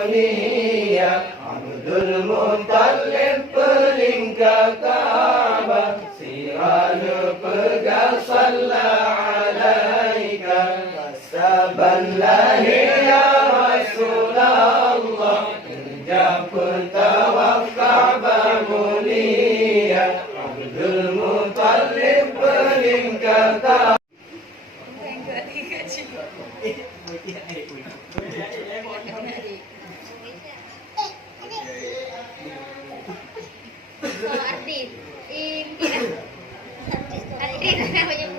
mulia, Abdul Muttalib paling ke Ka'bah, siraju pegang sallallahu alaika, saban lahir ya Rasulullah, jabun tawaf Ka'bah mulia, Abdul Muttalib paling ke Ka'bah. Adit, Adit,